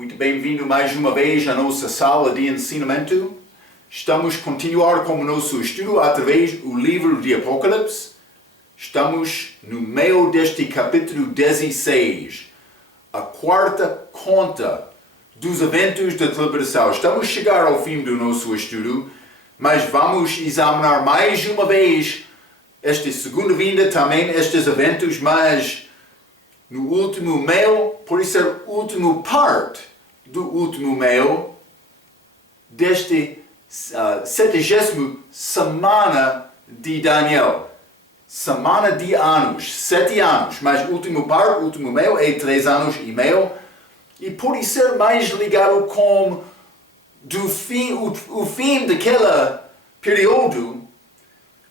Muito bem-vindo mais uma vez à nossa sala de ensinamento. Estamos a continuar com o nosso estudo através do livro de Apocalipse. Estamos no meio deste capítulo 16, a quarta conta dos eventos da tribulação. Estamos a chegar ao fim do nosso estudo, mas vamos examinar mais uma vez esta segunda vinda, também estes eventos, mas no último meio, por isso é a última parte do último meio deste 70ª semana de Daniel. Semana de anos, 7 anos, mas o último parte, o último meio é 3 anos e meio. E por ser mais ligado com o fim daquele período,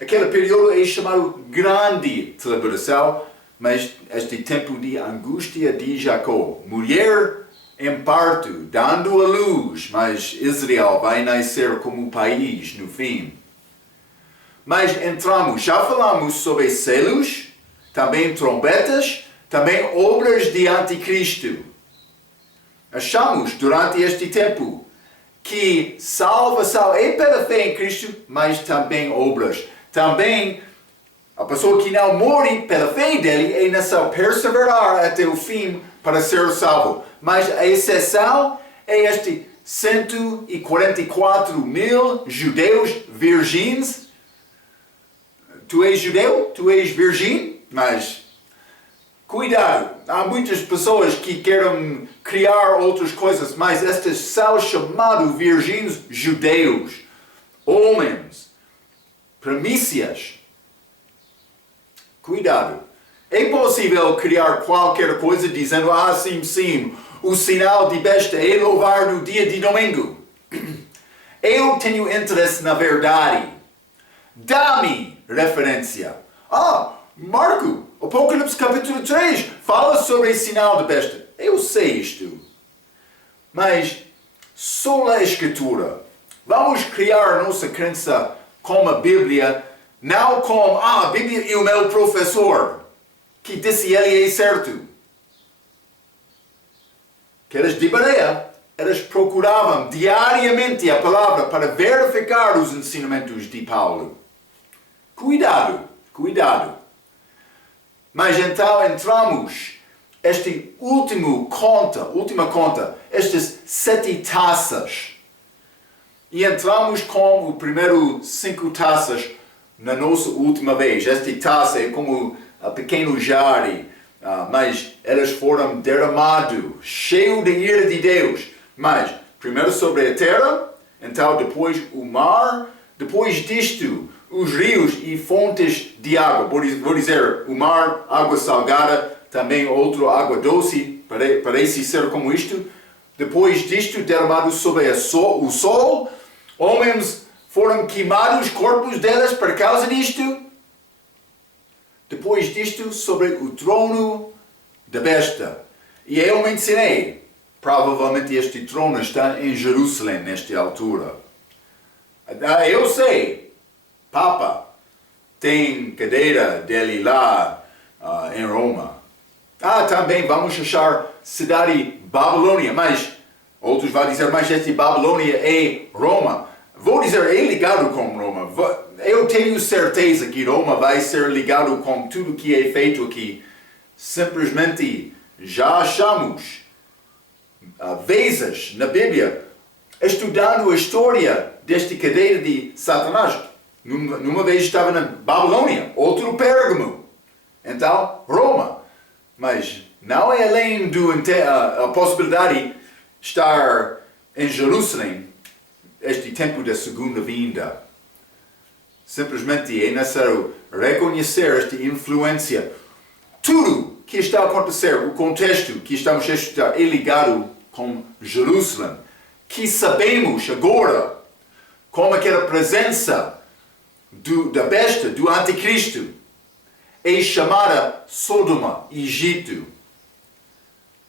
aquele período é chamado Grande Tribulação, mas este tempo de angústia de Jacó. Mulher em parto, dando a luz, mas Israel vai nascer como país no fim. Mas já falamos sobre selos, também trombetas, também obras de anticristo. Achamos durante este tempo que salvação é pela fé em Cristo, mas também obras. Também a pessoa que não morre pela fé dele é necessário perseverar até o fim para ser salvo. Mas a exceção é este 144 mil judeus virgens. Tu és judeu? Tu és virgem? Mas cuidado, há muitas pessoas que querem criar outras coisas, mas estes são chamados virgens judeus, homens, primícias. Cuidado. É possível criar qualquer coisa dizendo, sim, o sinal de besta é louvar no dia de domingo. Eu tenho interesse na verdade. Dá-me referência. Marco, Apocalipse capítulo 3, fala sobre o sinal de besta. Eu sei isto. Mas, só a Escritura. Vamos criar a nossa crença com a Bíblia, não com, a Bíblia e o meu professor, que disse ele é certo. Aqueles de Bereia, eles procuravam diariamente a palavra para verificar os ensinamentos de Paulo. Cuidado. Mas então entramos este última conta, estas 7 taças. E entramos com o primeiro 5 taças na nossa última vez. Esta taça é como um pequeno jarre, mas elas foram derramadas, cheio de ira de Deus. Mas primeiro sobre a terra, então depois o mar, depois disto os rios e fontes de água. Vou dizer, o mar, água salgada, também outra água doce, parece ser como isto. Depois disto, derramado sobre o sol, homens foram queimados, os corpos deles, por causa disto. Depois disto, sobre o trono da besta. E eu mencionei, provavelmente este trono está em Jerusalém, nesta altura. Eu sei, Papa tem cadeira dele lá em Roma. Também vamos achar cidade Babilônia, mas outros vão dizer, mas esta Babilônia é Roma. Vou dizer, é ligado com Roma. Eu tenho certeza que Roma vai ser ligado com tudo que é feito aqui. Simplesmente já achamos vezes na Bíblia, estudando a história desta cadeira de Satanás. Numa vez estava na Babilônia, outro Pérgamo. Então, Roma. Mas não é além a possibilidade de estar em Jerusalém este tempo da segunda vinda. Simplesmente é necessário reconhecer esta influência. Tudo que está a acontecer, o contexto que estamos a estudar é ligado com Jerusalém. Que sabemos agora como aquela presença da besta, do anticristo, é chamada Sodoma, Egito.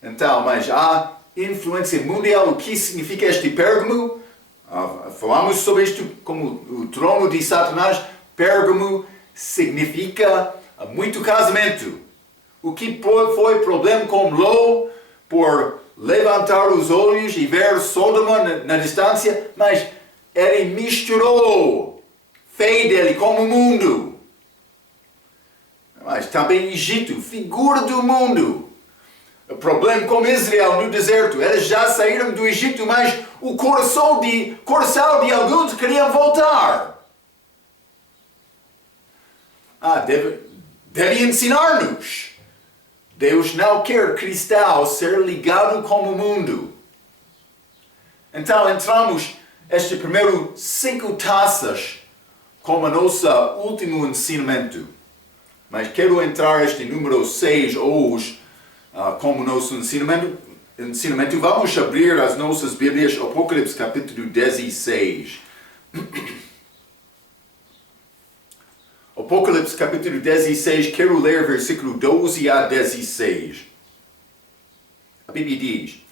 Então, mas há influência mundial. O que significa este Pérgamo? Falamos sobre isto como o trono de Satanás. Pérgamo significa muito casamento. O que foi problema com Ló por levantar os olhos e ver Sodoma na distância, mas ele misturou fé dele com o mundo. Mas também Egito, figura do mundo. O problema com Israel no deserto, eles já saíram do Egito, mas o coração de alguns queriam voltar. Deve ensinar-nos. Deus não quer cristão ser ligado com o mundo. Então entramos este primeiro 5 taças como nosso último ensinamento. Mas quero entrar este número 6 hoje como nosso ensinamento. Vamos abrir as nossas Bíblias, Apocalipse capítulo 16. Apocalipse capítulo 16, quero ler versículo 12 a 16. A Bíblia diz: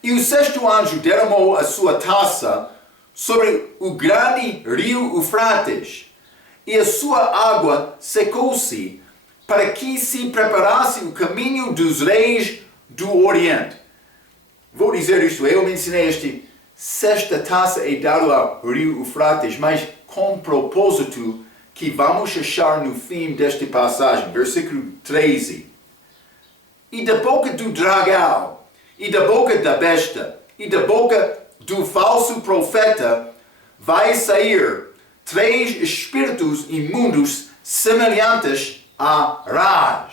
E o 6º anjo derramou a sua taça sobre o grande rio Eufrates, e a sua água secou-se, para que se preparasse o caminho dos reis do Oriente. Vou dizer isto, eu mencionei esta 6ª taça é dada ao rio Eufrates, mas com propósito que vamos achar no fim desta passagem, versículo 13. E da boca do dragão, e da boca da besta, e da boca do falso profeta, vai sair 3 espíritos imundos semelhantes a rãs.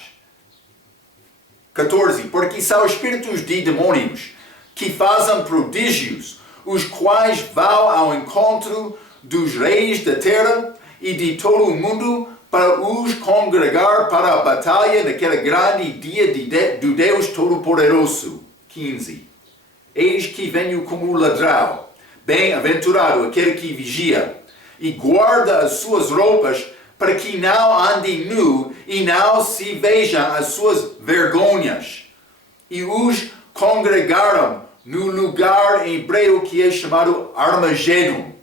14. Porque são espíritos de demônios, que fazem prodígios, os quais vão ao encontro dos reis da terra e de todo o mundo, para os congregar para a batalha naquele grande dia do Deus Todo-Poderoso. 15. Eis que venho como ladrão. Bem-aventurado aquele que vigia e guarda as suas roupas, para que não ande nu e não se vejam as suas vergonhas. E os congregaram no lugar em hebreu que é chamado Armagedon.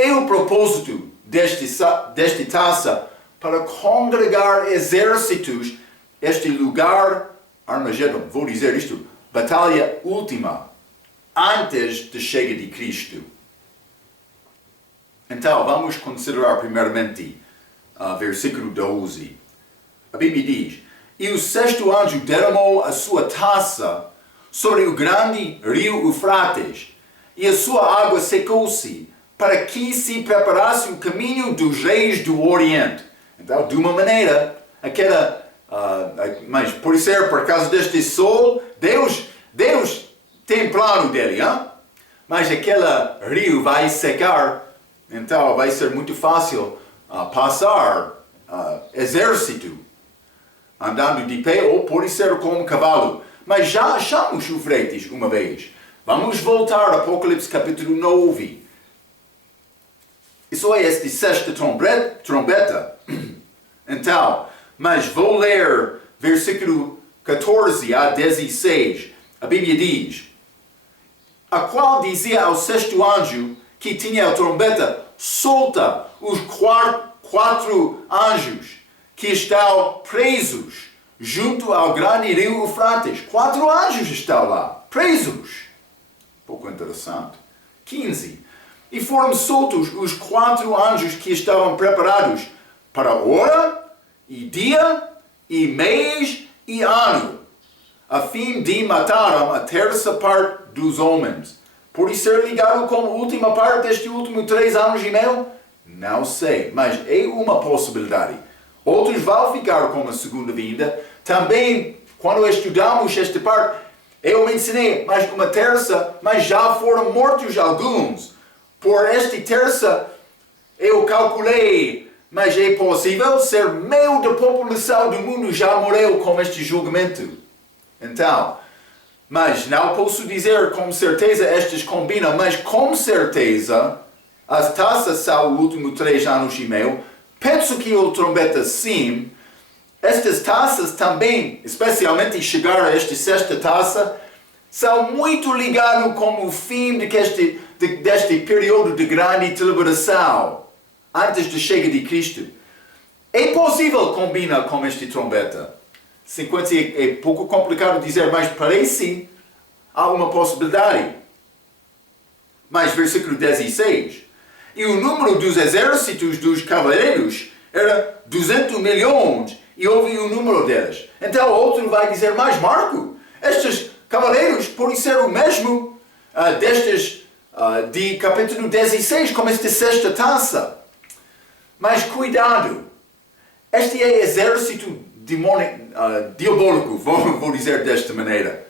É o propósito desta taça para congregar exércitos, este lugar Armagedon. Vou dizer isto, batalha última, antes da chegada de Cristo. Então, vamos considerar primeiramente versículo 12. A Bíblia diz: E o 6º anjo derramou a sua taça sobre o grande rio Eufrates, e a sua água secou-se, para que se preparasse o caminho dos reis do Oriente. Então, de uma maneira, mas por ser por causa deste sol, Deus tem plano dele, hein? Mas aquele rio vai secar, então vai ser muito fácil passar exército andando de pé, ou pode ser com um cavalo. Mas já achamos o Eufrates uma vez. Vamos voltar a Apocalipse capítulo 9. Isso é esta 6ª trombeta. Então, mas vou ler versículo 14 a 16. A Bíblia diz: A qual dizia ao 6º anjo que tinha a trombeta: solta os 4 anjos que estão presos junto ao grande rio Eufrates. 4 anjos estão lá, presos. Pouco interessante. 15. E foram soltos os 4 anjos que estavam preparados para hora, e dia, e mês, e ano, a fim de matar a 3ª parte dos homens. Pode ser ligado com a última parte destes últimos 3 anos e meio? Não sei, mas é uma possibilidade. Outros vão ficar com a segunda vinda. Também, quando estudamos esta parte, eu mencionei mais uma 3ª, mas já foram mortos alguns. Por esta 3ª, eu calculei, mas é possível ser meio da população do mundo já morreu com este julgamento. Então, mas não posso dizer com certeza estes combinam, mas com certeza as taças são os últimos 3 anos e meio. Penso que o trombeta sim. Estas taças também, especialmente chegar a esta 6ª taça, são muito ligados com o fim deste período de grande tribulação, antes da chegada de Cristo. É possível combinar com esta trombeta. sequência é pouco complicado dizer, mas parece há uma possibilidade. Mas versículo 16. E o número dos exércitos dos cavaleiros era 200 milhões. E houve o número deles. Então o outro vai dizer, mas Marco, estes cavaleiros podem ser o mesmo destes de capítulo 16, como esta sexta taça. Mas cuidado, este é exército diabólico, vou dizer desta maneira.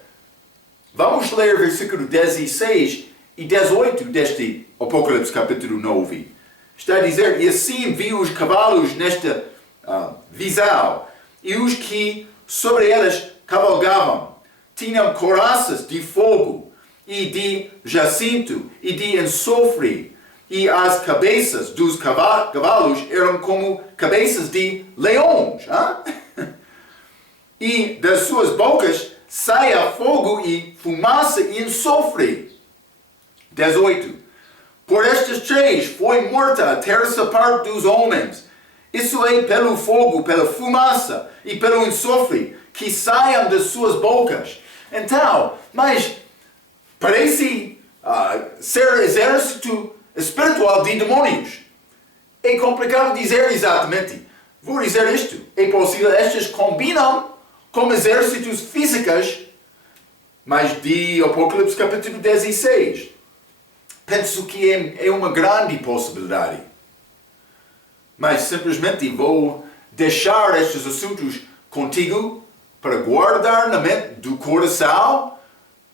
Vamos ler versículo 16 e 18 deste Apocalipse capítulo 9. Está a dizer, e assim vi os cavalos nesta visão, e os que sobre elas cavalgavam tinham couraças de fogo, e de jacinto, e de enxofre, e as cabeças dos cavalos eram como cabeças de leões. E das suas bocas saia fogo e fumaça e enxofre. 18. Por estes três foi morta a terça parte dos homens. Isso é pelo fogo, pela fumaça e pelo enxofre que saiam das suas bocas. Então, mas parece ser exército espiritual de demônios. É complicado dizer exatamente. Vou dizer isto. É possível, estes combinam com exércitos físicos, mas de Apocalipse capítulo 16. Penso que é uma grande possibilidade. Mas simplesmente vou deixar estes assuntos contigo para guardar na mente do coração.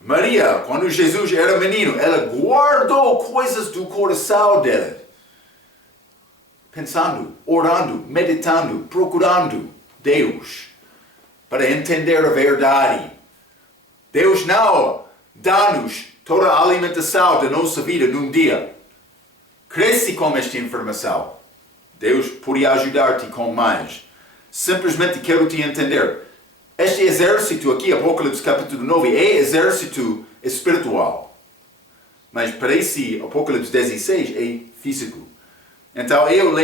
Maria, quando Jesus era menino, ela guardou coisas do coração dela. Pensando, orando, meditando, procurando Deus para entender a verdade. Deus não dá-nos toda a alimentação da nossa vida num dia. Cresce com esta informação. Deus pode ajudar-te com mais. Simplesmente quero te entender. Este exército aqui, Apocalipse capítulo 9, é exército espiritual. Mas parece Apocalipse 16 é físico. Então eu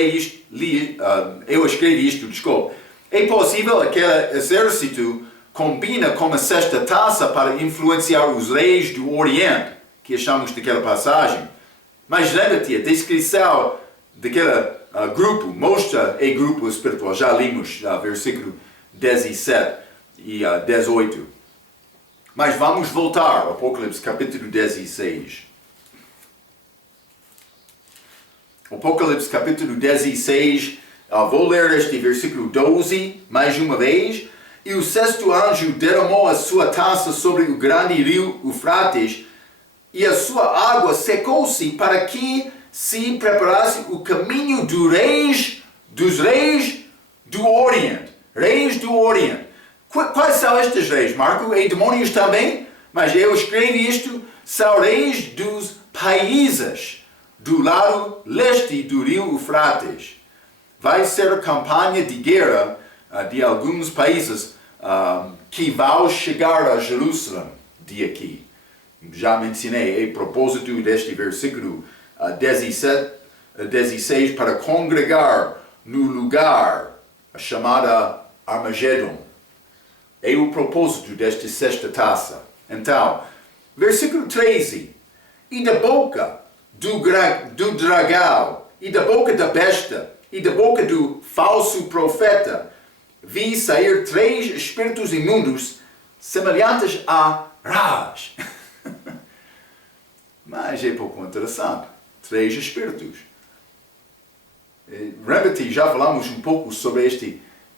escrevi isto, desculpe. É possível aquele exército combina com a sexta taça para influenciar os reis do Oriente, que achamos daquela passagem. Mas lembra-te, a descrição daquele grupo mostra é grupo espiritual. Já lemos versículo 17 e 18. Mas vamos voltar ao Apocalipse capítulo 16. Apocalipse capítulo 16, vou ler este versículo 12 mais uma vez. E o sexto anjo derramou a sua taça sobre o grande rio Eufrates, e a sua água secou-se para que se preparasse o caminho dos reis do Oriente. Reis do Oriente. Quais são estes reis, Marco? E demônios também? Mas eu escrevi isto, são reis dos países do lado leste do rio Eufrates. Vai ser a campanha de guerra de alguns países que vão chegar a Jerusalém de aqui. Já mencionei a propósito deste versículo 16 para congregar no lugar chamada Armagedon. É o propósito desta sexta taça. Então, versículo 13. E da boca do dragão, e da boca da besta, e da boca do falso profeta, vi sair 3 espíritos imundos, semelhantes a rãs. Mas é pouco interessante. 3 espíritos. Lembra-te, já falamos um pouco sobre esta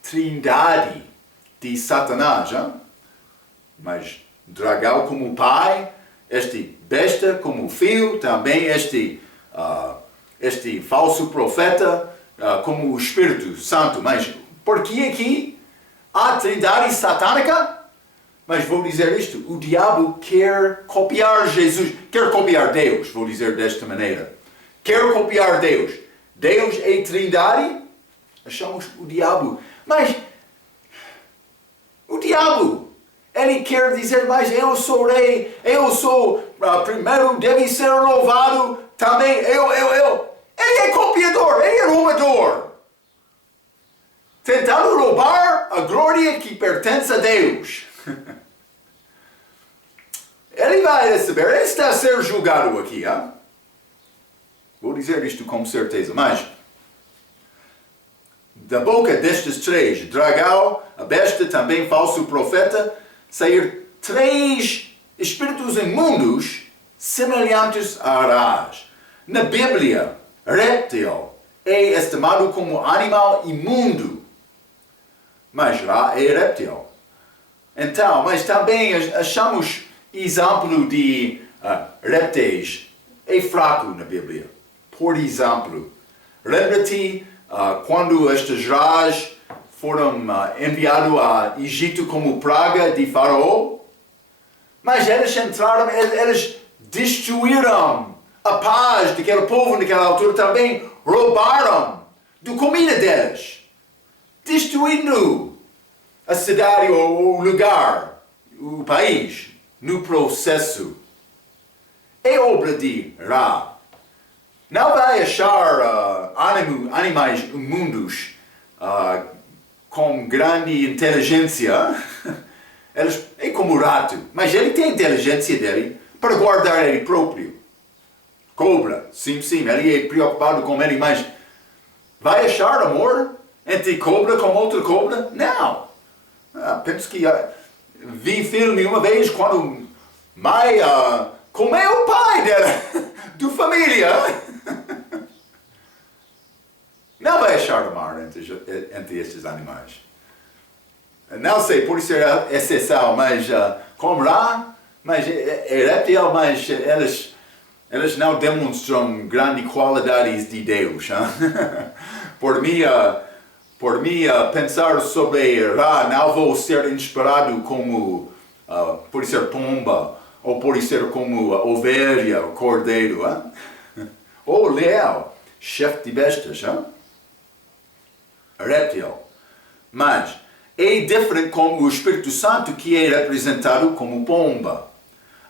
trindade de Satanás, hein? Mas dragão como pai, este besta como filho, também este falso profeta como o Espírito Santo. Mas por que aqui a trindade satânica? Mas vou dizer isto, o diabo quer copiar Jesus, quer copiar Deus, vou dizer desta maneira. Quer copiar Deus. Deus é trindade, achamos o diabo. Mas o diabo, ele quer dizer, mas eu sou rei, eu sou primeiro, deve ser louvado, também eu. Ele é copiador, ele é roubador. tentando roubar a glória que pertence a Deus. Ele vai receber, ele está a ser julgado aqui. Hein? Vou dizer isto com certeza, mas da boca destes três, dragão, a besta, também falso profeta, sair três espíritos imundos semelhantes a Arás. Na Bíblia, réptil é estimado como animal imundo, mas Ra é réptil. Então, mas também achamos exemplo de répteis é fraco na Bíblia. Por exemplo, lembra-te quando estes Rás foram enviados a Egito como praga de Faraó? Mas eles entraram, eles destruíram a paz daquele povo naquela altura, também roubaram da comida deles, destruindo a cidade, o lugar, o país, no processo. É obra de Ra. Não vai achar animais imundos com grande inteligência. Eles, é como o rato, mas ele tem a inteligência dele para guardar ele próprio. Cobra, sim, ele é preocupado com ele, mas vai achar amor entre cobra com outra cobra? Não. Penso que vi filme uma vez quando mãe comeu o pai dela, da família. Não vai achar amor entre estes animais. Não sei, por ser exceção, mas como Ra, mas é réptil, mas eles não demonstram grandes qualidades de Deus. Por mim, pensar sobre Ra, não vou ser inspirado como, por ser pomba, ou por ser como ovelha, ou cordeiro, ou leão, chefe de bestas. Réptil. Mas é diferente com o Espírito Santo, que é representado como pomba.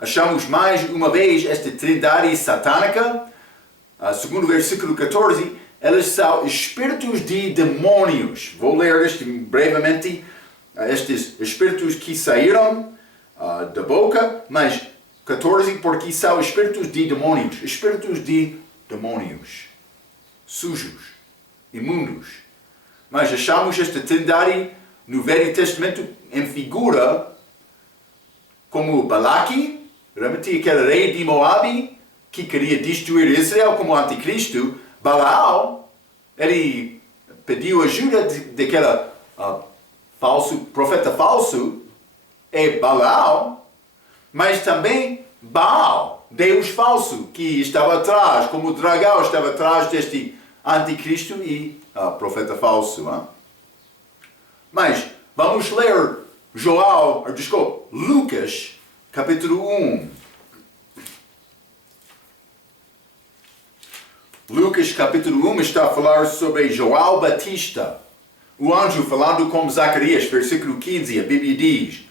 Achamos mais uma vez esta trindade satânica. Segundo o versículo 14, eles são espíritos de demônios. Vou ler isto brevemente. Estes espíritos que saíram da boca, mas 14, porque são espíritos de demônios. Espíritos de demônios. Sujos, imundos. Mas achamos esta trindade no Velho Testamento em figura como Balaque, remete aquele rei de Moabe que queria destruir Israel como anticristo. Balaão, ele pediu ajuda daquele profeta falso, é Balaão, mas também Baal, Deus falso, que estava atrás, como o dragão estava atrás deste anticristo e profeta falso. Mas vamos ler Lucas, capítulo 1. Lucas, capítulo 1, está a falar sobre João Batista. O anjo falando com Zacarias, versículo 15, a Bíblia diz: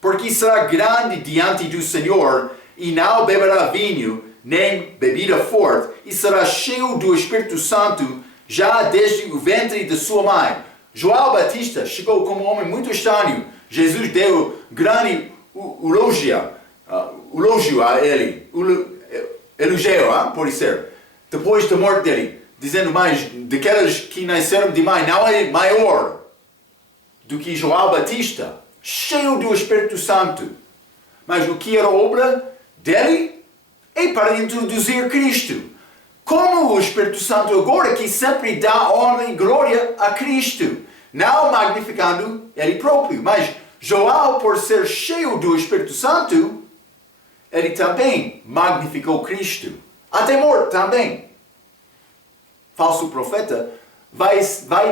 porque será grande diante do Senhor, e não beberá vinho, nem bebida forte, e será cheio do Espírito Santo, já desde o ventre de sua mãe. João Batista chegou como um homem muito estranho. Jesus deu grande elogio a ele. Elogio, pode ser. Depois da morte dele, dizendo mais, daqueles que nasceram de mãe, não é maior do que João Batista, cheio do Espírito Santo. Mas o que era obra dele é para introduzir Cristo. Como o Espírito Santo agora que sempre dá honra e glória a Cristo, não magnificando ele próprio, mas João, por ser cheio do Espírito Santo, ele também magnificou Cristo. Até morte também. Falso profeta vai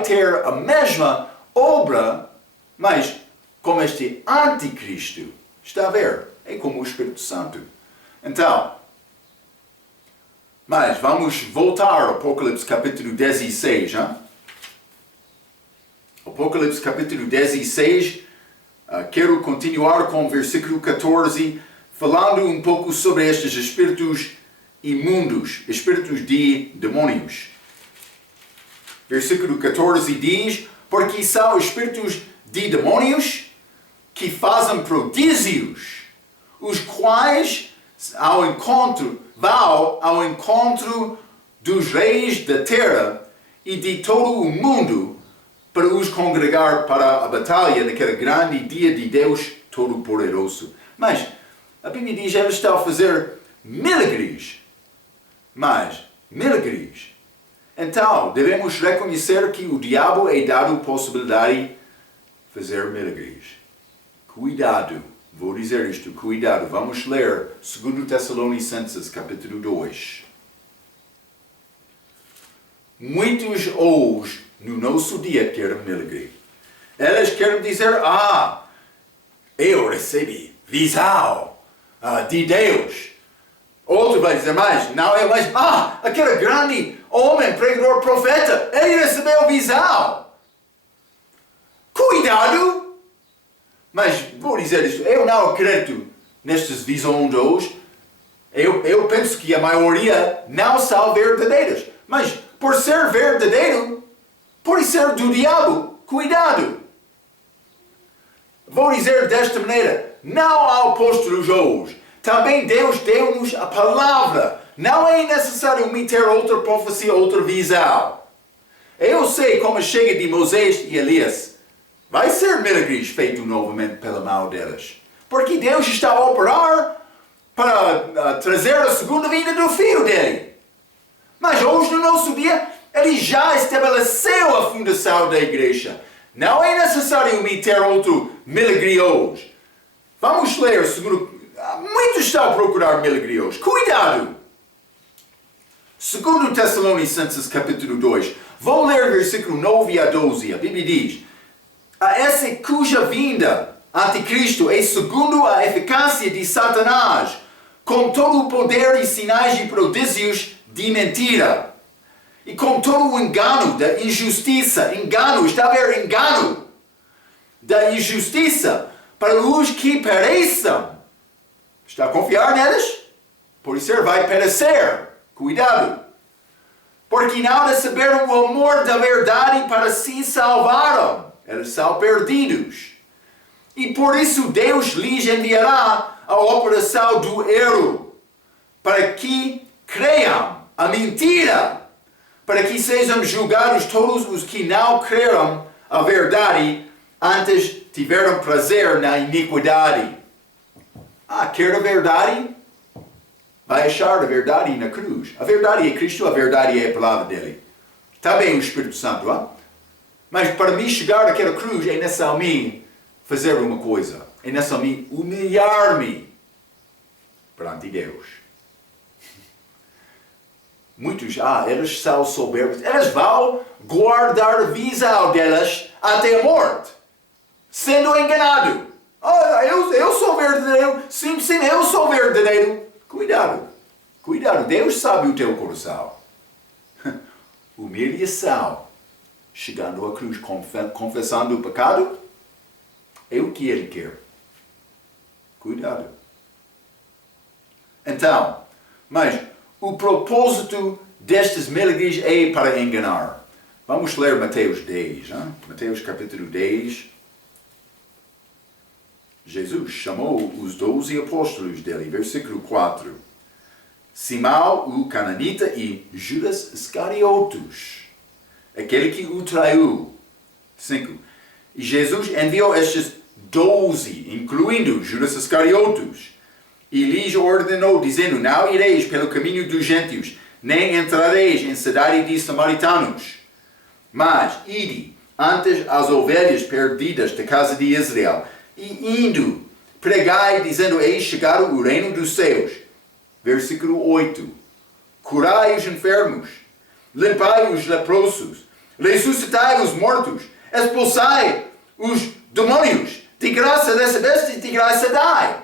ter a mesma obra, mas como este anticristo. Está a ver? É como o Espírito Santo. Então, mas vamos voltar ao Apocalipse capítulo 16. Apocalipse capítulo 16. Quero continuar com o versículo 14, falando um pouco sobre estes espíritos imundos, espíritos de demônios. Versículo 14 diz: Porque são espíritos de demônios que fazem prodígios, os quais vão ao encontro dos reis da terra e de todo o mundo para os congregar para a batalha naquele grande dia de Deus Todo-Poderoso. Mas a Bíblia diz que ele está a fazer milagres. Então, devemos reconhecer que o diabo é dado a possibilidade de fazer milagres. Cuidado, vou dizer isto, cuidado. Vamos ler 2 Tessalonicenses, capítulo 2. Muitos hoje, no nosso dia, querem milagre. Eles querem dizer, eu recebi visão de Deus. Outro vai dizer mais, não é mais, aquele grande homem, pregador, profeta, ele recebeu visão. Cuidado! Mas vou dizer isto, eu não acredito nestas visões de hoje. Eu penso que a maioria não são verdadeiras. Mas por ser verdadeiro, pode ser do diabo. Cuidado! Vou dizer desta maneira, não há apóstolos hoje. Também Deus deu-nos a palavra. Não é necessário meter outra profecia, outra visão. Eu sei como chega de Moisés e Elias. Vai ser milagres feitos novamente pela mão deles. Porque Deus está a operar para trazer a segunda vinda do Filho dele. Mas hoje, no nosso dia, ele já estabeleceu a fundação da igreja. Não é necessário meter outro milagre hoje. Vamos ler muitos estão a procurar milagre hoje. Cuidado! 2 Tessalonicenses capítulo 2. Vou ler versículo 9 a 12. A Bíblia diz: a essa cuja vinda, anticristo, é segundo a eficácia de Satanás, com todo o poder e sinais e prodígios de mentira, e com todo o engano da injustiça. Engano, está a ver? Engano da injustiça para os que pereçam. Está a confiar neles? Por isso vai perecer. Cuidado. Porque não receberam o amor da verdade para se salvaram. Eles são perdidos. E por isso Deus lhes enviará a operação do erro, para que creiam a mentira, para que sejam julgados todos os que não creram a verdade, antes tiveram prazer na iniquidade. Quer a verdade? Vai achar a verdade na cruz. A verdade é Cristo, a verdade é a palavra dele. Está bem o Espírito Santo, Mas para mim chegar àquela cruz é necessário mim fazer uma coisa. É necessário mim humilhar-me perante Deus. Muitos, eles são soberbos. Eles vão guardar a visão deles até a morte, sendo enganado. Eu sou verdadeiro. Sim, eu sou verdadeiro. Cuidado. Cuidado. Deus sabe o teu coração. Humilhação. Chegando à cruz, confessando o pecado, é o que ele quer. Cuidado. Então, mas o propósito destes milagres é para enganar. Vamos ler Mateus 10. Mateus capítulo 10. Jesus chamou os 12 apóstolos dele, versículo 4. Simão, o cananita, e Judas Iscariotes, aquele que o traiu. 5. E Jesus enviou estes 12, incluindo Judas Iscariotes, e lhes ordenou, dizendo: não ireis pelo caminho dos gentios, nem entrareis em cidade de samaritanos, mas ide antes às ovelhas perdidas da casa de Israel. E indo, pregai, dizendo: eis chegado o reino dos céus. Versículo 8. Curai os enfermos, limpai os leprosos, ressuscitai os mortos, expulsai os demônios. De graça recebeste, de graça dai.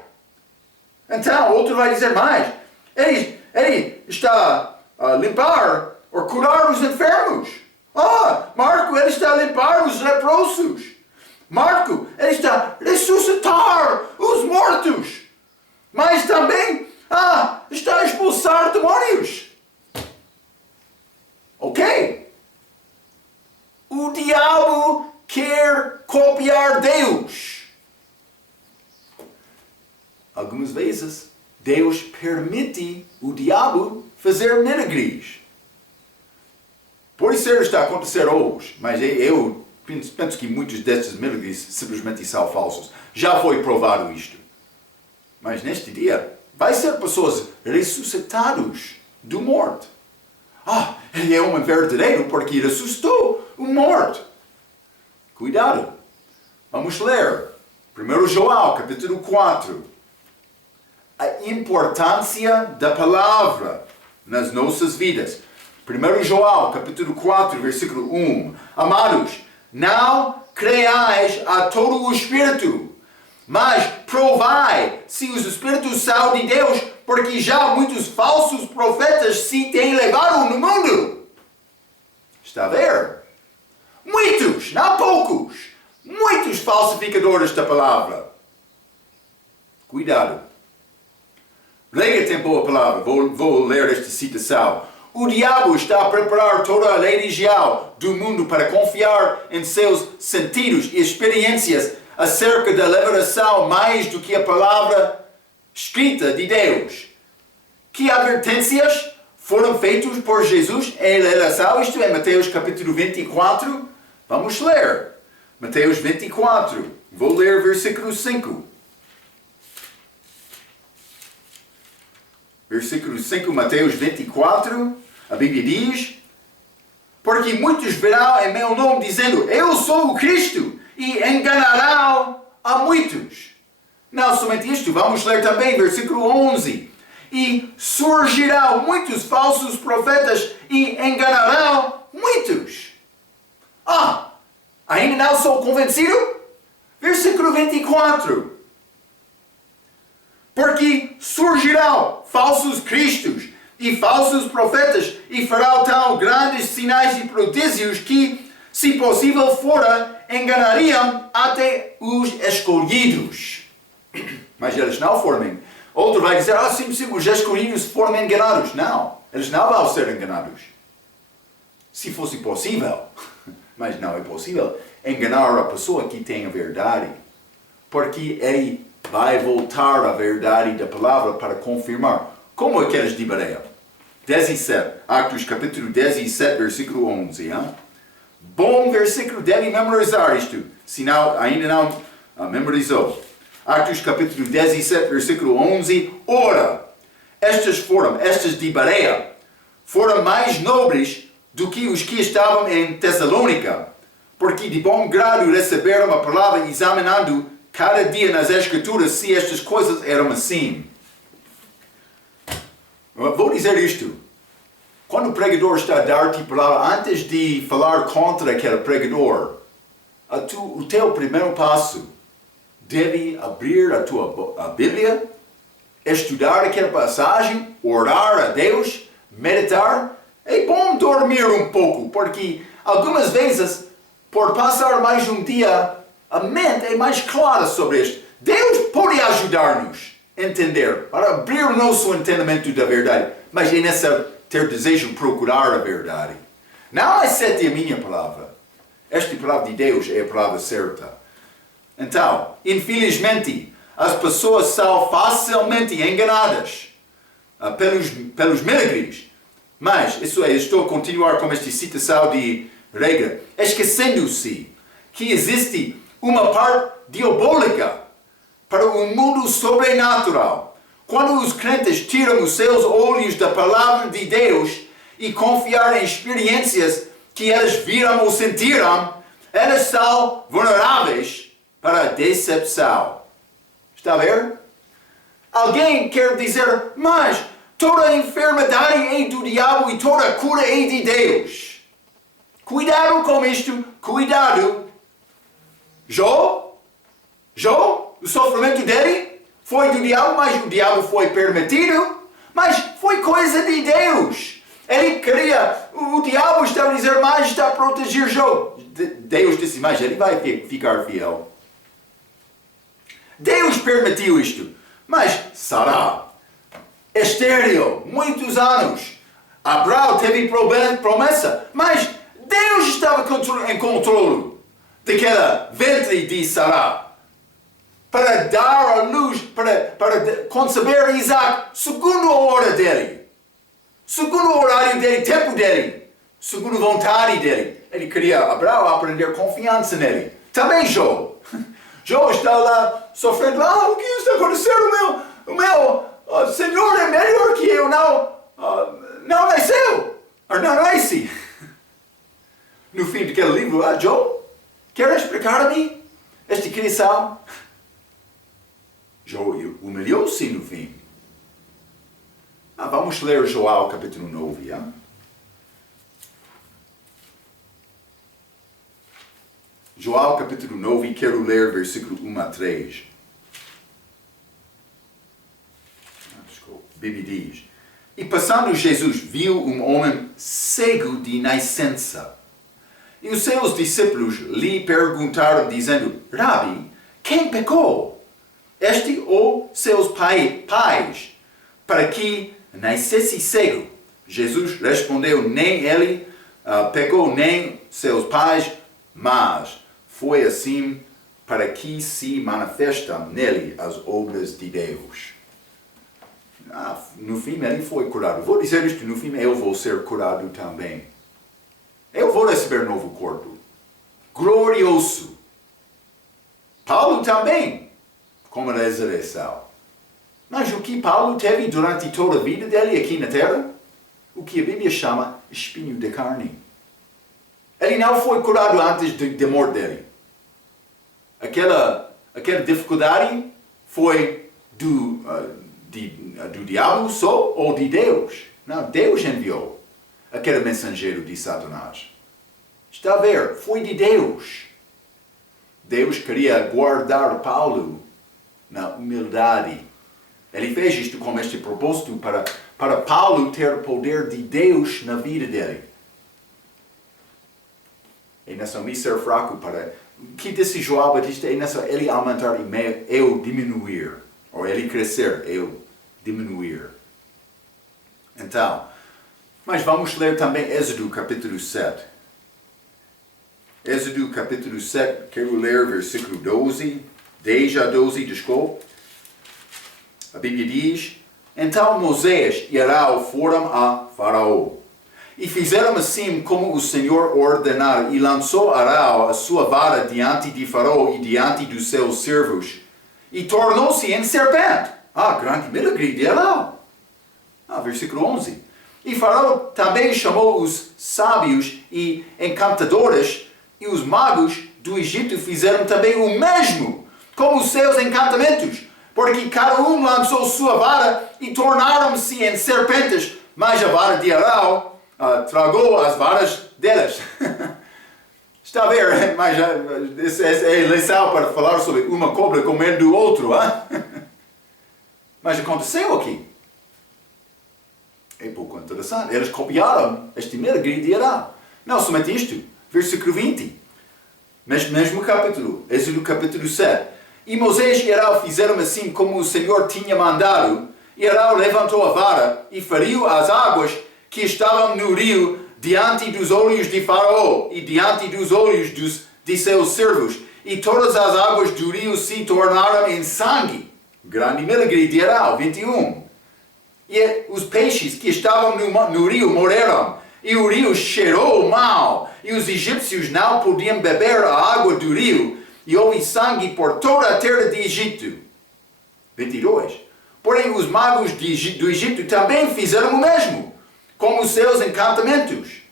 Então, outro vai dizer mais. Ele está a limpar ou curar os enfermos. Marco, ele está a limpar os leprosos. Marco, ele está a ressuscitar os mortos. Mas também está a expulsar demônios. Ok? O diabo quer copiar Deus. Algumas vezes, Deus permite o diabo fazer milagres. Pode ser que está a acontecer hoje, mas eu penso que muitos destes milagres simplesmente são falsos. Já foi provado isto. Mas neste dia, vai ser pessoas ressuscitadas do morto. Ele é um verdadeiro porque ressuscitou o morto. Cuidado. Vamos ler. 1 João, capítulo 4. A importância da palavra nas nossas vidas. 1 João, capítulo 4, versículo 1. Amados, não creais a todo o Espírito, mas provai se os Espíritos são de Deus, porque já muitos falsos profetas se têm levado no mundo. Está a ver? Muitos, não poucos. Muitos falsificadores da palavra. Cuidado. Leia tempo a palavra. Vou ler esta citação. O diabo está a preparar toda a religião do mundo para confiar em seus sentidos e experiências acerca da liberação mais do que a palavra escrita de Deus. Que advertências foram feitas por Jesus em relação, isto é Mateus capítulo 24. Vamos ler. Mateus 24. Vou ler versículo 5. Versículo 5, Mateus 24. A Bíblia diz: porque muitos virão em meu nome dizendo, eu sou o Cristo, e enganarão a muitos. Não somente isto, vamos ler também versículo 11. E surgirão muitos falsos profetas e enganarão muitos. Ainda não sou convencido? Versículo 24. Porque surgirão falsos cristos e falsos profetas e farão tão grandes sinais e prodígios que, se possível fora, enganariam até os escolhidos. Mas eles não formem. Outro vai dizer, sim, os escolhidos foram enganados. Não, eles não vão ser enganados. Se fosse possível, mas não é possível, enganar a pessoa que tem a verdade. Porque ele vai voltar à verdade da palavra para confirmar. Como aqueles de Bereia. 17, Atos capítulo 17, versículo 11. Bom versículo, deve memorizar isto. Se não, ainda não memorizou. Atos capítulo 17, versículo 11. Ora, estas de Bereia, foram mais nobres do que os que estavam em Tessalônica, porque de bom grado receberam a palavra, examinando cada dia nas Escrituras se estas coisas eram assim. Vou dizer isto. Quando o pregador está a dar-te a palavra, antes de falar contra aquele pregador, o teu primeiro passo deve abrir a Bíblia, estudar aquela passagem, orar a Deus, meditar. É bom dormir um pouco, porque algumas vezes, por passar mais um dia, a mente é mais clara sobre isto. Deus pode ajudar-nos a entender, para abrir o nosso entendimento da verdade, mas é necessário ter desejo de procurar a verdade. Não aceitem a minha palavra. Esta palavra de Deus é a palavra certa. Então, infelizmente, as pessoas são facilmente enganadas pelos milagres. Mas, isso é, estou a continuar com esta citação de regra, esquecendo-se que existe uma parte diabólica para o mundo sobrenatural. Quando os crentes tiram os seus olhos da palavra de Deus e confiar em experiências que eles viram ou sentiram, eles são vulneráveis para a decepção. Está a ver? Alguém quer dizer, mas toda a enfermidade é do diabo e toda a cura é de Deus. Cuidado com isto, cuidado. Jó, o sofrimento dele foi do diabo, mas o diabo foi permitido, mas foi coisa de Deus. Ele queria, o diabo estava a dizer, mas está a proteger Jó. Deus disse, mas ele vai ficar fiel. Deus permitiu isto, mas Sara, estéril, muitos anos. Abraão teve promessa, mas Deus estava em controle. daquela ventre de Sará, para dar a luz, para conceber Isaac segundo a hora dele, segundo o horário dele, tempo dele, segundo a vontade dele. Ele queria Abraão aprender confiança nele. Também Jó. Jó está lá sofrendo. O que está acontecendo? O meu Senhor é melhor que eu. Não nasceu. Ou não nasci. No fim daquele livro, Jó, quer explicar a mim esta criação? Jó humilhou-se no fim. Vamos ler João capítulo 9. João capítulo 9, quero ler versículo 1 a 3. Bíblia diz: E passando Jesus viu um homem cego de nascença. E os seus discípulos lhe perguntaram, dizendo: Rabi, quem pecou? Este ou seus pais, para que nascesse cego? Jesus respondeu: Nem ele pecou, nem seus pais, mas foi assim para que se manifestem nele as obras de Deus. No fim ele foi curado. Vou dizer isto, no fim eu vou ser curado também. Eu vou receber novo corpo. Glorioso. Paulo também, como a ressurreição. Mas o que Paulo teve durante toda a vida dele aqui na terra? O que a Bíblia chama espinho de carne. Ele não foi curado antes da morte dele. Aquela dificuldade foi do diabo só ou de Deus? Não, Deus enviou aquele mensageiro de Satanás. Está a ver? Foi de Deus. Deus queria guardar Paulo na humildade. Ele fez isto com este propósito para Paulo ter o poder de Deus na vida dele. E não me ser fraco para... O que disse João Batista é ele aumentar e eu diminuir. Ou ele crescer, eu diminuir. Então, mas vamos ler também Êxodo capítulo 7. Êxodo capítulo 7, quero ler versículo 12, 10 a 12, desculpe. A Bíblia diz: Então Moisés e Arão foram a Faraó. E fizeram assim como o Senhor ordenara, e lançou Arão a sua vara diante de Faraó e diante dos seus servos, e tornou-se em serpente. Grande milagre de Arão. Versículo 11. E Faraó também chamou os sábios e encantadores, e os magos do Egito fizeram também o mesmo, com os seus encantamentos, porque cada um lançou sua vara e tornaram-se em serpentes, mas a vara de Arão tragou as varas delas. Está a ver? Mas essa é a lição para falar sobre uma cobra comendo o outro. Mas aconteceu aqui. É pouco interessante. Eles copiaram este milagre de Arão. Não somente isto. Versículo 20. Mesmo capítulo. Êxodo capítulo 7. E Moisés e Arão fizeram assim como o Senhor tinha mandado. E Arão levantou a vara e feriu as águas que estavam no rio diante dos olhos de Faraó e diante dos olhos de seus servos. E todas as águas do rio se tornaram em sangue. Grande milagre de Arão, 21. E os peixes que estavam no rio morreram. E o rio cheirou mal. E os egípcios não podiam beber a água do rio. E houve sangue por toda a terra de Egito. 22. Porém os magos do Egito também fizeram o mesmo, com os seus encantamentos.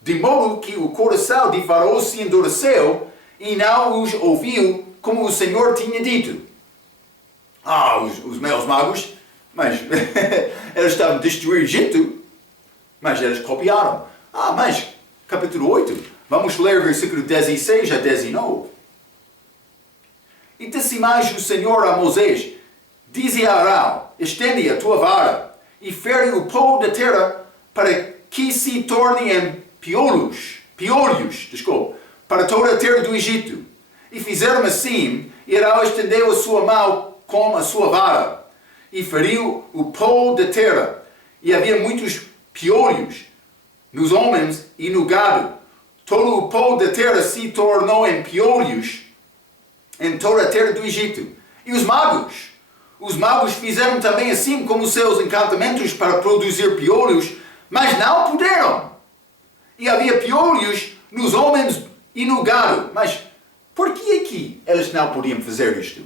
De modo que o coração de Faraó se endureceu e não os ouviu como o Senhor tinha dito. Os meus magos, mas eles estavam a destruir o Egito, mas eles copiaram. Mas, capítulo 8, vamos ler versículo 16 a 19. E disse mais o Senhor a Moisés: Dize a Arão: Estende a tua vara e fere o pó da terra para que se torne em piolhos, para toda a terra do Egito. E fizeram assim, e Arão estendeu a sua mão com a sua vara, e feriu o pó da terra, e havia muitos piolhos nos homens e no gado. todo o pó da terra se tornou em piolhos em toda a terra do Egito. E os magos fizeram também assim como os seus encantamentos para produzir piolhos, mas não puderam. E havia piolhos nos homens e no gado. Mas por que é que eles não podiam fazer isto?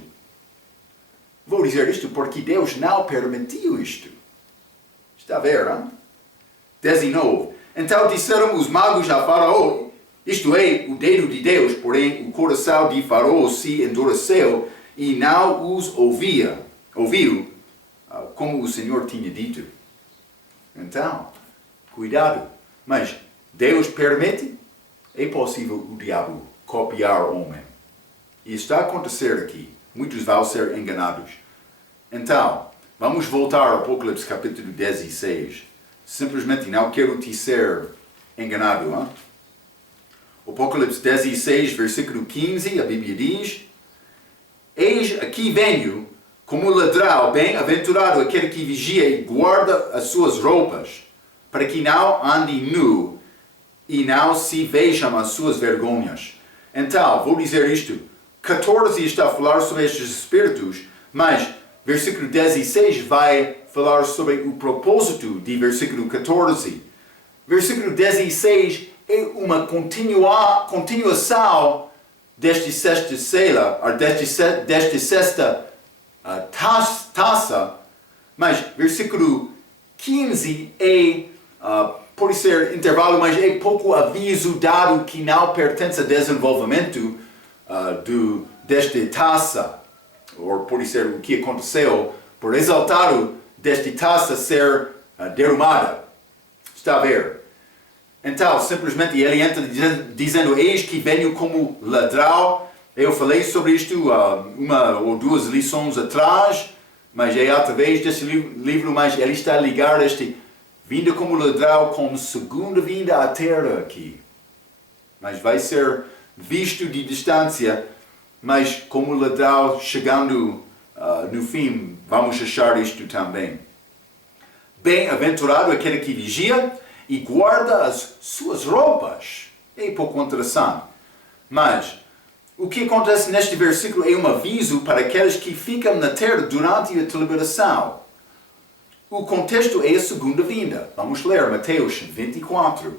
Vou dizer isto porque Deus não permitiu isto. Está a ver, hein? 19. Então disseram os magos a Faraó, isto é, o dedo de Deus, porém o coração de Faraó se endureceu e não os ouviu, como o Senhor tinha dito. Então, cuidado. Mas Deus permite? É possível o diabo copiar o homem. E está a acontecer aqui. Muitos vão ser enganados. Então, vamos voltar ao Apocalipse capítulo 16. Simplesmente não quero te ser enganado. Hein? Apocalipse 16, versículo 15, a Bíblia diz: Eis aqui venho como ladrão, bem-aventurado aquele que vigia e guarda as suas roupas, para que não ande nu e não se vejam as suas vergonhas. Então, vou dizer isto. 14 está a falar sobre estes espíritos, mas versículo 16 vai falar sobre o propósito de versículo 14. Versículo 16 é uma continuação deste sexta cela, ou deste sexta taça, mas versículo 15 pode ser intervalo, mas é pouco aviso dado que não pertence ao desenvolvimento desta taça, ou pode ser o que aconteceu por resultado desta taça ser derramada. Está a ver? Então, simplesmente ele entra dizendo, eis que venho como ladrão. Eu falei sobre isto uma ou duas lições atrás, mas é através desse livro, mas ele está a ligar este vinda como ladrão com segunda vinda à terra aqui. Mas vai ser visto de distância, mas como ladrão chegando no fim, vamos achar isto também. Bem-aventurado aquele que vigia e guarda as suas roupas. É pouco interessante. Mas o que acontece neste versículo é um aviso para aqueles que ficam na terra durante a tribulação. O contexto é a segunda vinda. Vamos ler Mateus 24.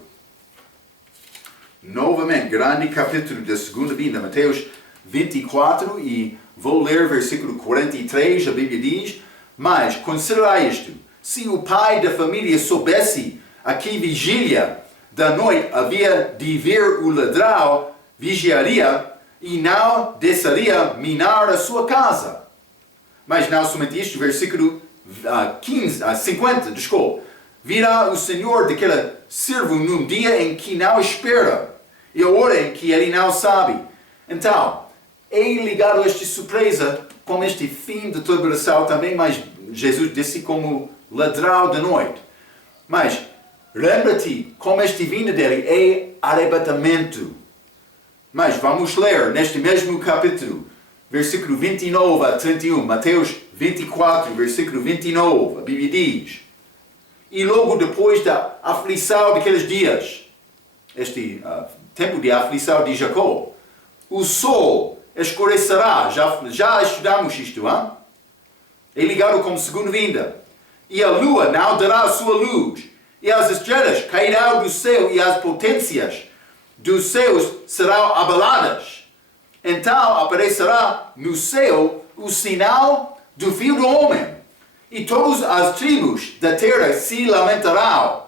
Novamente, grande capítulo da segunda vinda. Mateus 24 e vou ler versículo 43. A Bíblia diz: Mas considerai isto. Se o pai da família soubesse a que vigília da noite havia de vir o ladrão, vigiaria e não deixaria minar a sua casa. Mas não somente isto, versículo 50, desculpe. Virá o Senhor daquele servo num dia em que não espera, e a hora em que ele não sabe. Então, é ligado a esta surpresa com este fim de tribulação também, mas Jesus disse como ladrão da noite. Mas lembra-te como este vinda dele é arrebatamento. Mas vamos ler neste mesmo capítulo, versículo 29 a 31, Mateus 24, versículo 29, a Bíblia diz: E logo depois da aflição daqueles dias, este tempo de aflição de Jacó, o sol escurecerá. Já estudamos isto, hein? É ligado com a segunda vinda. E a lua não dará a sua luz, e as estrelas cairão do céu, e as potências dos céus serão abaladas. Então aparecerá no céu o sinal do Filho do Homem, e todas as tribos da terra se lamentarão,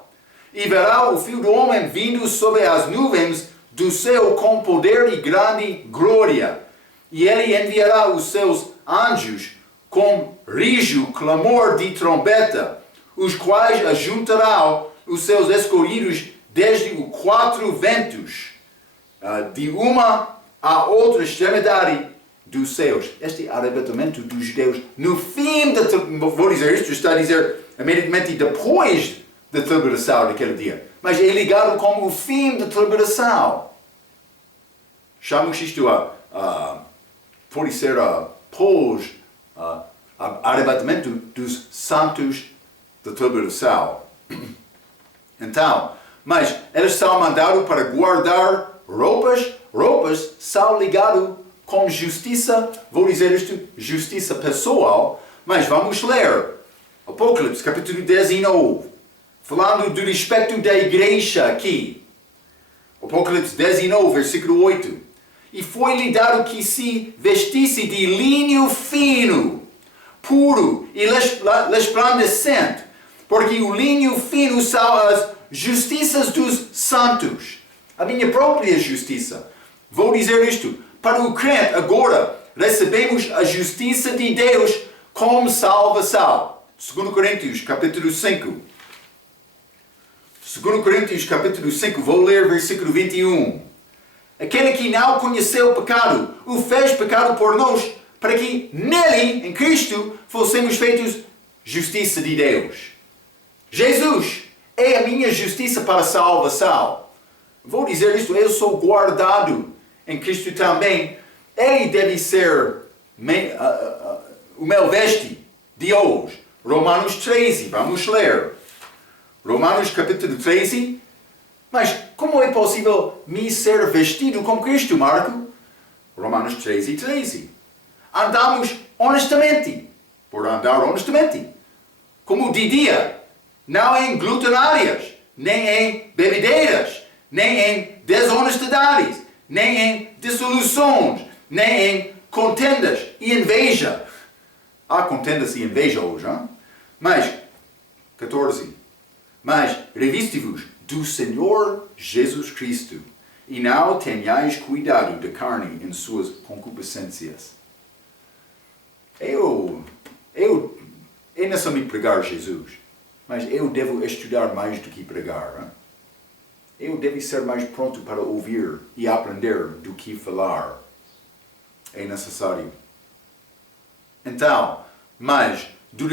e verão o Filho do Homem vindo sobre as nuvens do céu com poder e grande glória. E ele enviará os seus anjos com rijo, clamor de trombeta, os quais ajuntarão os seus escolhidos desde os quatro ventos, de uma a outra extremidade dos céus. Este arrebatamento dos judeus, no fim vou dizer isto, está a dizer imediatamente depois da tribulação daquele dia. Mas é ligado com o fim da tribulação. Chamamos isto pode ser pós arrebatamento dos santos da tribulação. Então, Mas eles são mandados para guardar roupas são ligadas com justiça, vou dizer isto, justiça pessoal, mas vamos ler Apocalipse, capítulo 19, falando do respeito da igreja aqui. Apocalipse 19, versículo 8. E foi-lhe dado que se vestisse de linho fino, puro e resplandecente, porque o linho fino são as justiças dos santos. A minha própria justiça. Vou dizer isto. Para o crente, agora, recebemos a justiça de Deus como salvação. 2 Coríntios, capítulo 5. 2 Coríntios, capítulo 5, vou ler versículo 21. Aquele que não conheceu o pecado, o fez pecado por nós, para que nele, em Cristo, fossemos feitos justiça de Deus. Jesus é a minha justiça para a salvação. Vou dizer isto, eu sou guardado em Cristo também. Ele deve ser o meu veste de hoje. Romanos 13, vamos ler. Romanos capítulo 13. Mas como é possível me ser vestido com Cristo, Marco? Romanos 13, 13. Andamos honestamente, por andar honestamente, como de dia, não em glutanárias, nem em bebedeiras, nem em desonestidades, nem em dissoluções, nem em contendas e inveja. Há contendas e inveja hoje, hein? Mas, 14. Mas reviste-vos do Senhor Jesus Cristo, e não tenhais cuidado da carne em suas concupiscências. Eu não só me pregar Jesus, mas eu devo estudar mais do que pregar. Hein? Eu devo ser mais pronto para ouvir e aprender do que falar. É necessário. Então, mas do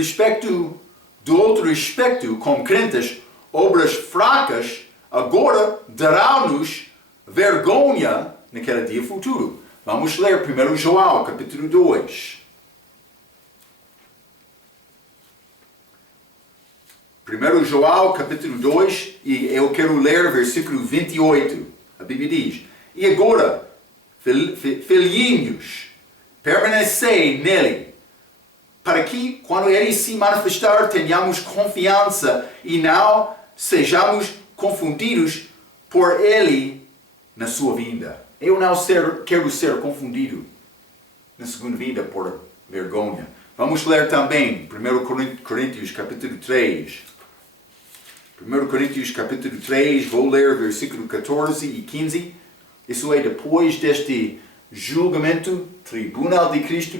outro aspecto, como crentes, obras fracas, agora darão-nos vergonha naquele dia futuro. Vamos ler 1 João, capítulo 2. 1 João, capítulo 2, e eu quero ler versículo 28. A Bíblia diz: E agora, filhinhos, permanecei nele, para que, quando ele se manifestar, tenhamos confiança e não sejamos confundidos por ele na sua vinda. Eu não quero ser confundido na segunda vinda por vergonha. Vamos ler também 1 Coríntios capítulo 3. 1 Coríntios capítulo 3, vou ler versículo 14 e 15. Isso é depois deste julgamento, tribunal de Cristo,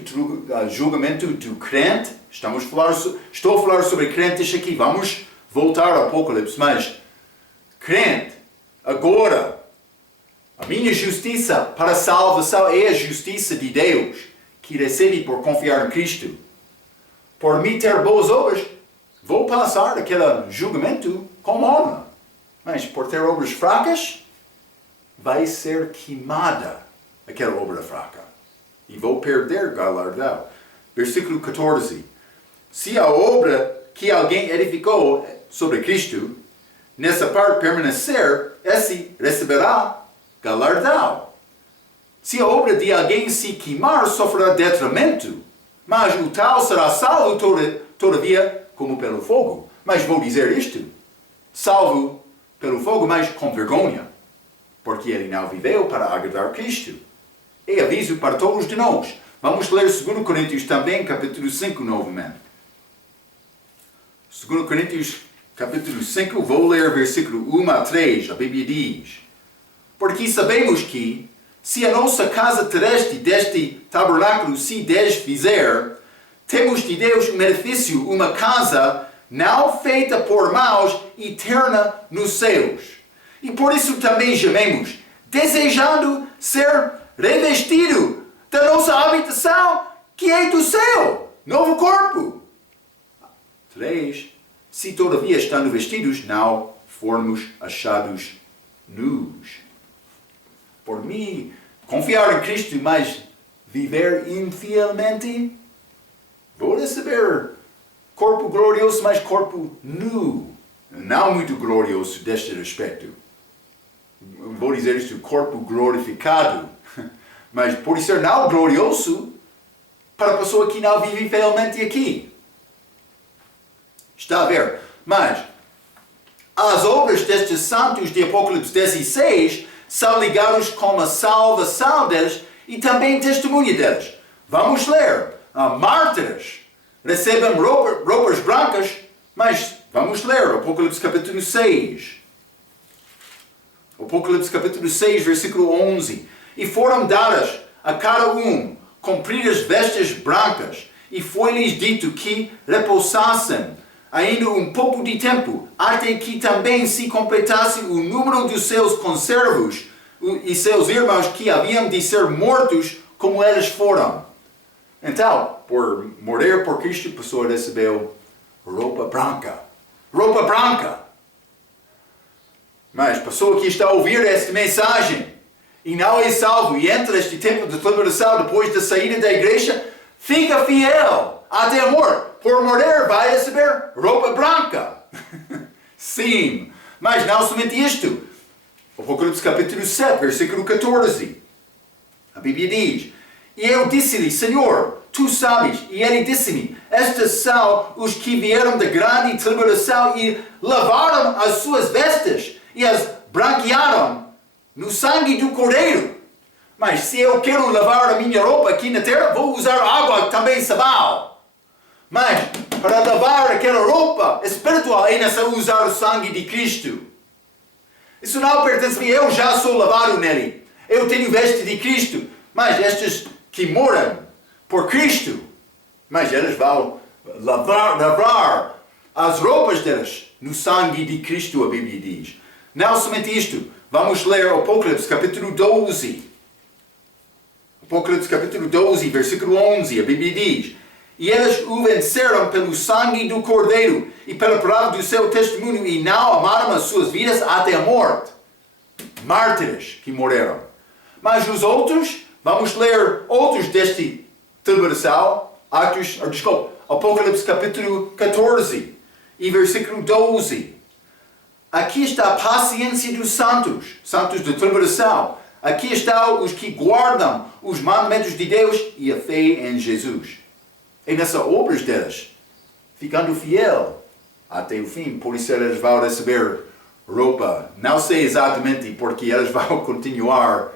julgamento do crente. Estou a falar sobre crentes aqui. Vamos voltar ao Apocalipse, mas crente, agora, a minha justiça para a salvação é a justiça de Deus, que recebe por confiar em Cristo. Por me ter boas obras, vou passar aquele julgamento com honra. Mas por ter obras fracas, vai ser queimada aquela obra fraca. E vou perder galardão. Versículo 14. Se a obra que alguém edificou sobre Cristo, nessa parte permanecer, esse receberá galardão. Se a obra de alguém se queimar, sofrerá detrimento, mas o tal será salvo todavia como pelo fogo. Mas vou dizer isto, salvo pelo fogo, mas com vergonha, porque ele não viveu para agradar Cristo. É aviso para todos de nós. Vamos ler 2 Coríntios também, capítulo 5 novamente. 2 Coríntios capítulo 5, vou ler versículo 1 a 3, a Bíblia diz: Porque sabemos que, se a nossa casa terrestre deste tabernáculo se desfizer, temos de Deus um edifício, uma casa não feita por mãos, eterna nos céus. E por isso também gememos, desejando ser revestido da nossa habitação, que é do céu, novo corpo. 3. Se todavia estando vestidos, não formos achados nus. Por mim, confiar em Cristo, mas viver infielmente, vou receber corpo glorioso, mas corpo nu. não muito glorioso deste respeito. Vou dizer isto, corpo glorificado, mas pode ser não glorioso para a pessoa que não vive fielmente aqui. Está a ver? Mas as obras destes santos de Apocalipse 16 são ligadas com a salvação deles e também testemunho deles. Vamos ler. Mártires recebem roupas brancas, mas vamos ler Apocalipse capítulo 6. Apocalipse capítulo 6, versículo 11. E foram dadas a cada um compridas vestes brancas, e foi-lhes dito que repousassem ainda um pouco de tempo, até que também se completasse o número dos seus conservos e seus irmãos que haviam de ser mortos como eles foram. Então, por morrer por Cristo, a pessoa recebeu roupa branca. Roupa branca! Mas a pessoa que está a ouvir esta mensagem e não é salvo e entra neste tempo de tribulação depois da saída da igreja, fica fiel até a morte. Por morrer vai receber roupa branca. Sim, mas não somente isto. Apocalipse capítulo 7, versículo 14. A Bíblia diz: E eu disse-lhe, Senhor, tu sabes. E ele disse-me: Estes são os que vieram da grande tribulação e lavaram as suas vestes e as branquearam no sangue do Cordeiro. Mas se eu quero lavar a minha roupa aqui na terra, vou usar água também sabão. Mas para lavar aquela roupa espiritual é necessário usar o sangue de Cristo. Isso não pertence a mim, eu já sou lavado nele. Eu tenho veste de Cristo. Mas estes que moram por Cristo, mas eles vão lavar as roupas deles no sangue de Cristo, a Bíblia diz. Não somente isto, vamos ler Apocalipse capítulo 12. Apocalipse capítulo 12, versículo 11, a Bíblia diz: E eles o venceram pelo sangue do Cordeiro e pela palavra do seu testemunho, e não amaram as suas vidas até a morte. Mártires que morreram. Mas os outros, vamos ler outros deste tribulação, Apocalipse capítulo 14 e versículo 12. Aqui está a paciência dos santos, santos de tribulação. Aqui estão os que guardam os mandamentos de Deus e a fé em Jesus. E nessas obras deles, ficando fiel até o fim, por isso eles vão receber roupa. Não sei exatamente porque eles vão continuar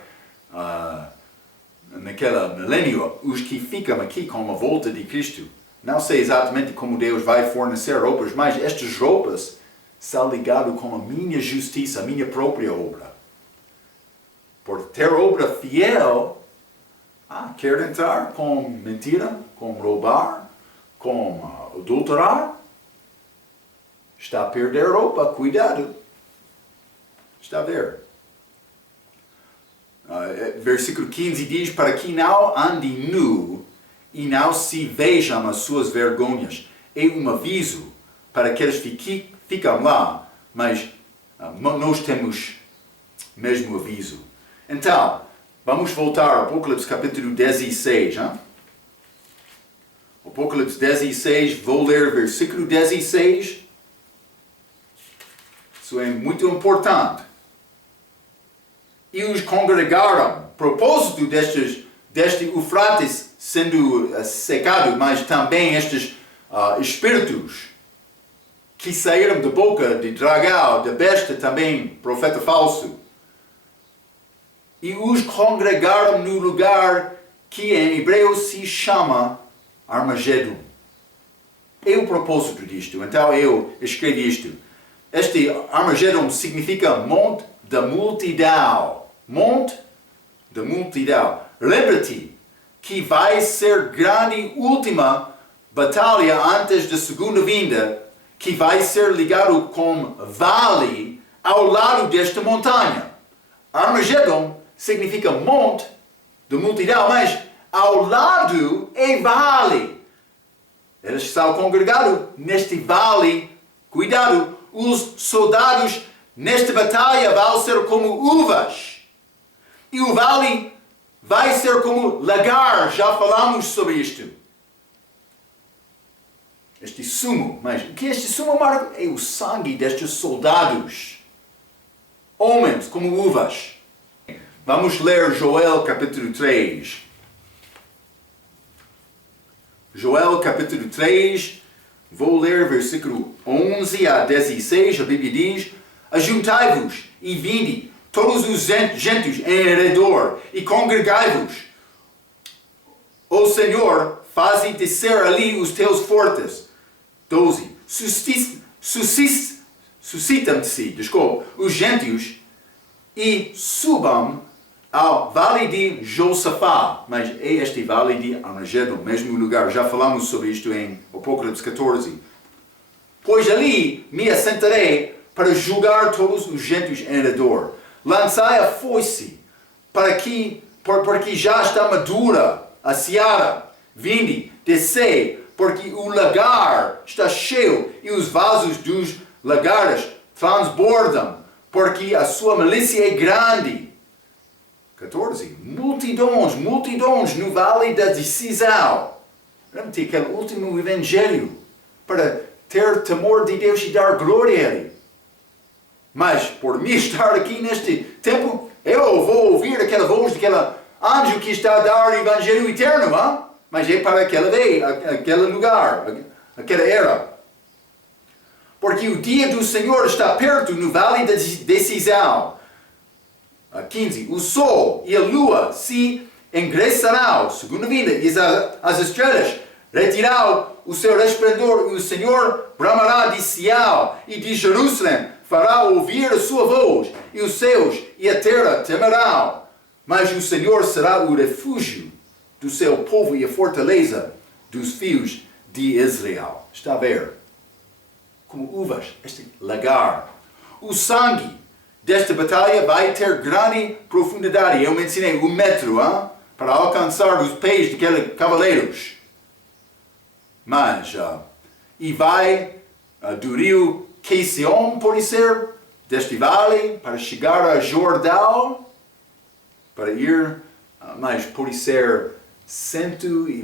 naquela milênio, os que ficam aqui com a volta de Cristo. Não sei exatamente como Deus vai fornecer roupas, mas estas roupas são ligadas com a minha justiça, a minha própria obra. Por ter obra fiel, quer entrar com mentira, com roubar, com adulterar, está a perder roupa, cuidado. Está a ver? Versículo 15 diz: Para que não ande nu e não se vejam as suas vergonhas. É um aviso para aqueles que ficam lá, mas nós temos mesmo aviso. Então, vamos voltar ao Apocalipse capítulo 16. Apocalipse 16, vou ler versículo 16. Isso é muito importante. E os congregaram, propósito deste Eufrates sendo secado, mas também estes espíritos que saíram da boca de dragão, da besta também, profeta falso. E os congregaram no lugar que em hebreu se chama Armagedon. É o propósito disto. Então eu escrevi isto. Este Armagedon significa monte da multidão. Monte da multidão. Lembra-te que vai ser grande última batalha antes da segunda vinda, que vai ser ligado com vale ao lado desta montanha. Armagedon significa monte de multidão, mas ao lado é vale. Eles estão congregados neste vale. Cuidado, os soldados nesta batalha vão ser como uvas. E o vale vai ser como lagar. Já falamos sobre isto. este sumo. Mas o que este sumo amargo? É o sangue destes soldados. Homens como uvas. Vamos ler Joel capítulo 3. Joel capítulo 3, vou ler versículo 11 a 16, a Bíblia diz: Ajuntai-vos e vinde, todos os gentes em redor, e congregai-vos. O Senhor, faze descer ali os teus fortes. 12. Suscitam-se, os gentios, e subam ao vale de Josafá, mas é este vale de Armagedon, mesmo lugar. Já falamos sobre isto em Apocalipse 14. Pois ali me assentarei para julgar todos os gentios em redor. Lançai a foice, porque já está madura a seara. Vinde, descei, porque o lagar está cheio e os vasos dos lagares transbordam, porque a sua malícia é grande. 14. Multidões no vale da decisão. Lembra-te aquele último evangelho para ter temor de Deus e dar glória a Ele. Mas por mim estar aqui neste tempo, eu vou ouvir aquela voz daquele anjo que está a dar o evangelho eterno, hein? Mas é para aquela vez, aquele lugar, aquela era. Porque o dia do Senhor está perto no vale da decisão. 15. O sol e a lua se engreçarão, segunda vinda, e as estrelas retirarão o seu resplendor, e o Senhor bramará de Sião e de Jerusalém, fará ouvir a sua voz, e os céus e a terra temerão. Mas o Senhor será o refúgio do seu povo e a fortaleza dos filhos de Israel. Está a ver? Como uvas, este lagar. O sangue desta batalha vai ter grande profundidade. Eu mencionei o metro, para alcançar os pés daqueles cavaleiros. Mas, e vai do rio Queição, pode ser, deste vale, para chegar a Jordão, para ir, mas pode ser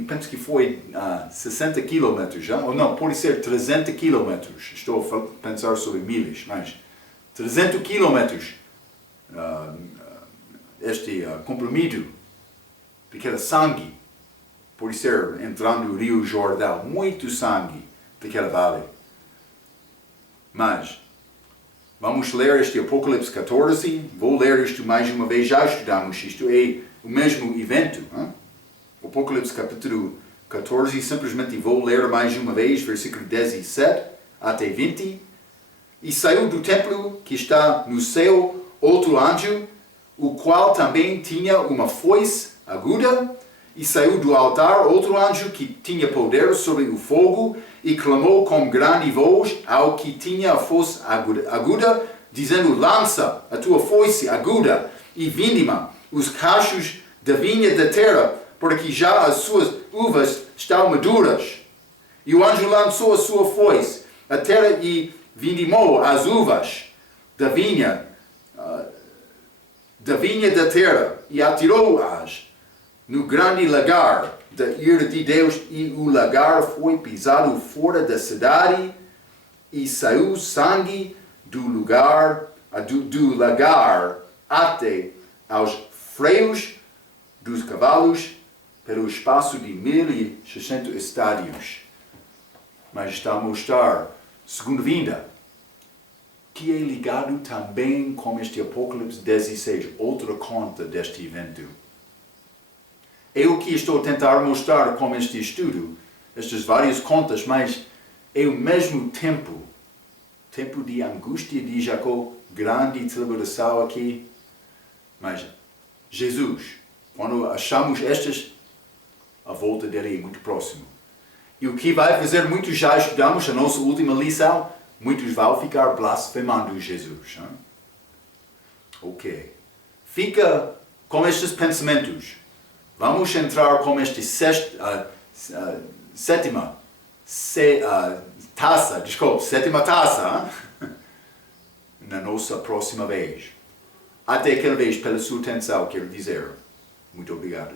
penso que foi 60 quilômetros, ou não, pode ser 300 quilômetros. Estou a pensar sobre milhas, mas 300 quilômetros este comprimido daquele sangue, por ser entrando no rio Jordão, muito sangue daquele vale. Mas vamos ler este Apocalipse 14, vou ler isto mais uma vez, já estudamos isto, é o mesmo evento. Apocalipse capítulo 14, simplesmente vou ler mais uma vez, versículo 17 até 20. E saiu do templo que está no céu outro anjo, o qual também tinha uma foice aguda, e saiu do altar outro anjo que tinha poder sobre o fogo, e clamou com grande voz ao que tinha a foice aguda, dizendo: lança a tua foice aguda e vindima os cachos da vinha da terra, porque já as suas uvas estão maduras. E o anjo lançou a sua foice à terra e vindimou as uvas da vinha da terra, e atirou-as no grande lagar da ira de Deus, e o lagar foi pisado fora da cidade, e saiu sangue do lagar até aos freios dos cavalos, pelo espaço de 1.600 estádios. Mas está a mostrar segunda vinda, que é ligado também com este Apocalipse 16, outra conta deste evento. É o que estou a tentar mostrar com este estudo, estas várias contas, mas é o mesmo tempo de angústia de Jacó, grande tribulação aqui. Mas Jesus, quando achamos estas, a volta dele é muito próximo. E o que vai fazer, muitos já estudamos a nossa última lição, muitos vão ficar blasfemando Jesus. Hein? Ok. Fica com estes pensamentos. Vamos entrar com esta sétima taça, na nossa próxima vez. Até aquela vez, pela sua atenção, quero dizer muito obrigado.